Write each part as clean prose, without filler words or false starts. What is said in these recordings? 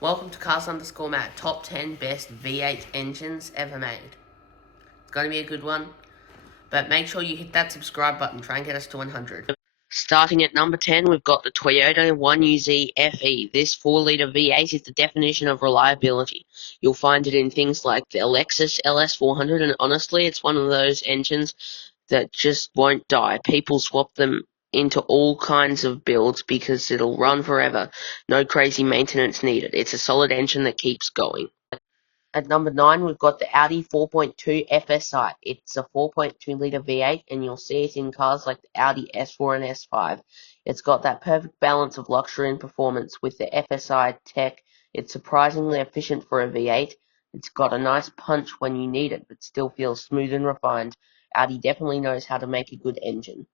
Welcome to Cars_Matt, top 10 best V8 engines ever made. It's going to be a good one, but make sure you hit that subscribe button, try and get us to 100. Starting at number 10, we've got the Toyota 1UZ FE. This 4-litre V8 is the definition of reliability. You'll find it in things like the Lexus LS400, and honestly, it's one of those engines that just won't die. People swap them into all kinds of builds because it'll run forever. No crazy maintenance needed. It's a solid engine that keeps going. At number 9, we've got the Audi 4.2 FSI. It's a 4.2-litre V8, and you'll see it in cars like the Audi S4 and S5. It's got that perfect balance of luxury and performance with the FSI tech. It's surprisingly efficient for a V8. It's got a nice punch when you need it, but still feels smooth and refined. Audi definitely knows how to make a good engine.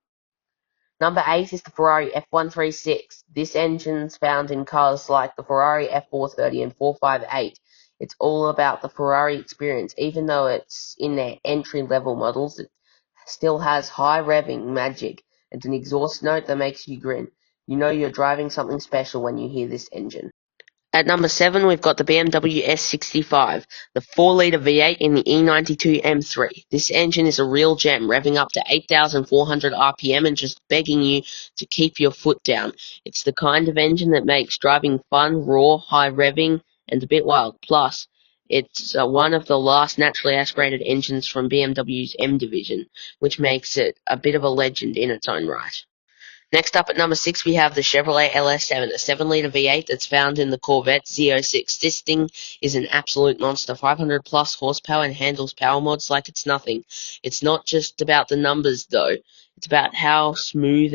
Number 8 is the Ferrari F136. This engine's found in cars like the Ferrari F430 and 458. It's all about the Ferrari experience. Even though it's in their entry-level models, it still has high revving magic and an exhaust note that makes you grin. You know you're driving something special when you hear this engine. At number 7, we've got the BMW S65, the 4-litre V8 in the E92 M3. This engine is a real gem, revving up to 8,400 RPM and just begging you to keep your foot down. It's the kind of engine that makes driving fun, raw, high revving, and a bit wild. Plus, it's one of the last naturally aspirated engines from BMW's M division, which makes it a bit of a legend in its own right. Next up at number 6, we have the Chevrolet LS7, a 7-litre V8 that's found in the Corvette Z06. This thing is an absolute monster, 500 plus horsepower, and handles power mods like it's nothing. It's not just about the numbers, though. It's about how smooth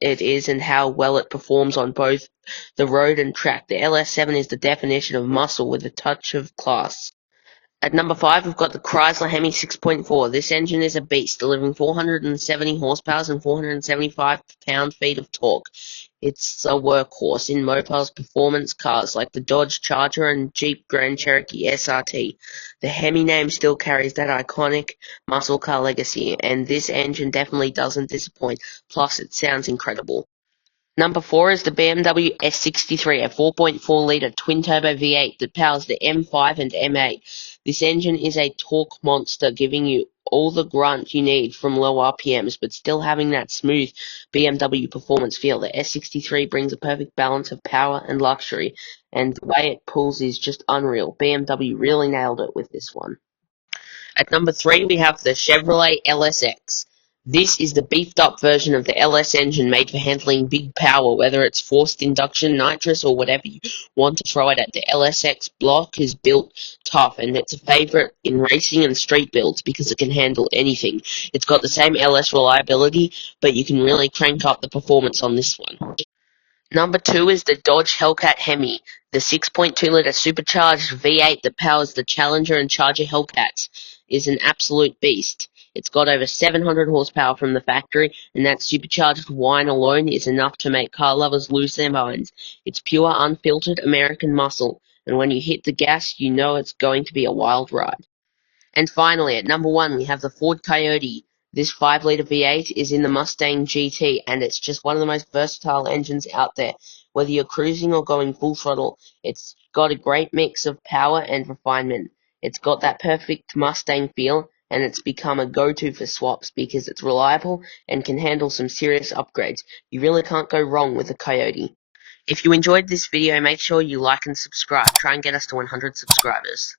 it is and how well it performs on both the road and track. The LS7 is the definition of muscle with a touch of class. At number 5, we've got the Chrysler Hemi 6.4. This engine is a beast, delivering 470 horsepower and 475 pound-feet of torque. It's a workhorse in Mopar's performance cars like the Dodge Charger and Jeep Grand Cherokee SRT. The Hemi name still carries that iconic muscle car legacy, and this engine definitely doesn't disappoint. Plus, it sounds incredible. Number 4 is the BMW S63, a 4.4-litre twin-turbo V8 that powers the M5 and M8. This engine is a torque monster, giving you all the grunt you need from low RPMs, but still having that smooth BMW performance feel. The S63 brings a perfect balance of power and luxury, and the way it pulls is just unreal. BMW really nailed it with this one. At number 3, we have the Chevrolet LSX. This is the beefed up version of the LS engine made for handling big power, whether it's forced induction, nitrous, or whatever you want to throw it at. The LSX block is built tough, and it's a favorite in racing and street builds because it can handle anything. It's got the same LS reliability, but you can really crank up the performance on this one. Number 2 is the Dodge Hellcat Hemi, the 6.2-litre supercharged V8 that powers the Challenger and Charger Hellcats. Is an absolute beast. It's got over 700 horsepower from the factory, and that supercharged whine alone is enough to make car lovers lose their minds. It's pure, unfiltered American muscle, and when you hit the gas, you know it's going to be a wild ride. And finally, at number 1, we have the Ford Coyote. This 5-litre V8 is in the Mustang GT, and it's just one of the most versatile engines out there. Whether you're cruising or going full throttle, it's got a great mix of power and refinement. It's got that perfect Mustang feel, and it's become a go-to for swaps because it's reliable and can handle some serious upgrades. You really can't go wrong with a Coyote. If you enjoyed this video, make sure you like and subscribe. Try and get us to 100 subscribers.